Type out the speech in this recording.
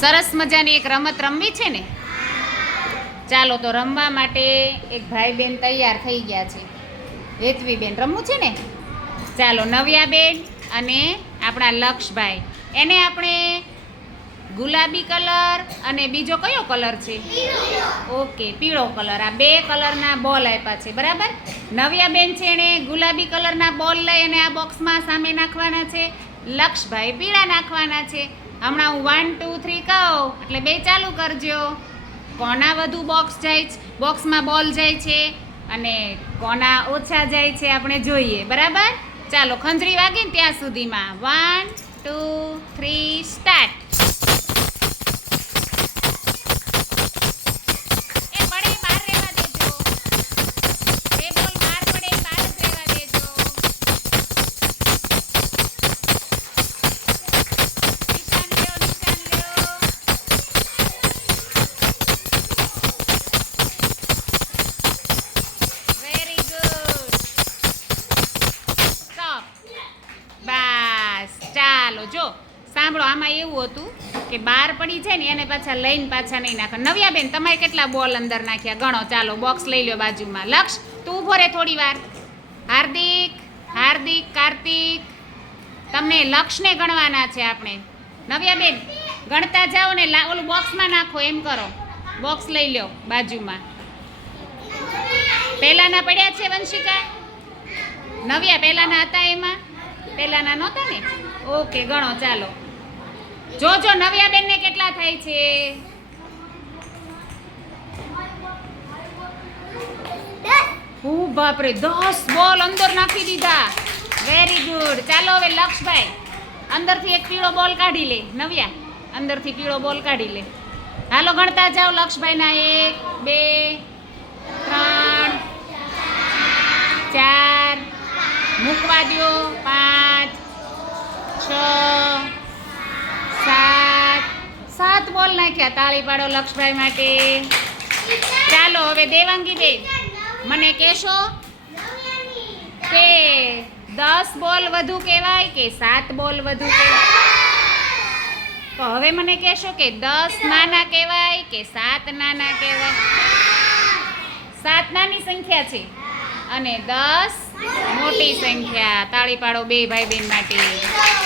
સરસ મજાની એક રમત રમવી છે ને? ચાલો તો રમવા માટે એક ભાઈ બેન તૈયાર થઈ ગયા છે. હેતવી બેન રમવું છે ને? ચાલો નવ્યા બેન અને આપણા લક્ષભાઈ. એને આપણે ગુલાબી કલર અને બીજો કયો કલર છે? ઓકે, પીળો કલર. આ બે કલરના બોલ આપ્યા છે, બરાબર? નવ્યા બેન છે એણે ગુલાબી કલરના બોલ લઈ અને આ બોક્સમાં સામે નાખવાના છે. લક્ષભાઈ પીળા નાખવાના છે. હમણાં હું વન ટુ થ્રી એટલે બે ચાલુ કરજો. કોના વધુ બોક્સ જાય છે? બોક્સમાં બોલ જાય છે અને કોના ઓછા જાય છે આપણે જોઈએ. બરાબર? ચાલો, ખંજરી વાગે ત્યાં સુધીમાં. વન ટુ થ્રી સ્ટાર્ટ ચાલો જો, સાંભળો, આમાં એવું હતું કે બહાર પડી જાય ને એને પાછા લઈને પાછા નહીં નાખો. નવ્યા બેન તમારે કેટલા બોલ અંદર નાખ્યા? ગણો, ચાલો બોક્સ લઈ લો બાજુમાં. લક્ષ, તું ઊભો રહે થોડી વાર. હાર્દિક હાર્દિક, કાર્તિક. તમને લક્ષને ગણવાના છે આપણે. નવ્યા બેન ગણતા જાઓ ને ઓલું બોક્સમાં નાખો, એમ કરો. બોક્સ લઈ લો બાજુમાં. પહેલાના પડ્યા છે વંશિકા? નવ્યા પહેલાના હતા એમાં? પહેલાના નહોતા ને? ઓકે, ગણો, ચાલો. જોજો નવ્યા બેનને કેટલા થાય છે? હું બાપરે, દસ બોલ અંદર નાખી દીધા. વેરી ગુડ ચાલો હવે લક્ષભાઈ, અંદરથી એક પીળો બોલ કાઢી લે. નવ્યા, અંદરથી પીળો બોલ કાઢી લે. હાલો, ગણતા જાઓ લક્ષભાઈના એક, બે, ત્રણ, ચાર. મૂકવા દ્યો, પાંચ છ સાત બોલ નાખ્યા તાળી પાડો લક્ષભાઈ માટે. ચાલો, હવે દેવાંગી બેન, મને કહેશો કે દસ બોલ વધુ કહેવાય કે સાત બોલ વધુ કહેવાય? તો હવે મને કહેશો કે દસ નાના કહેવાય કે સાત નાના કહેવાય? સાત નાની સંખ્યા છે. અને દસ મોટી સંખ્યા. તાળી પાડો બે ભાઈ બેન માટે.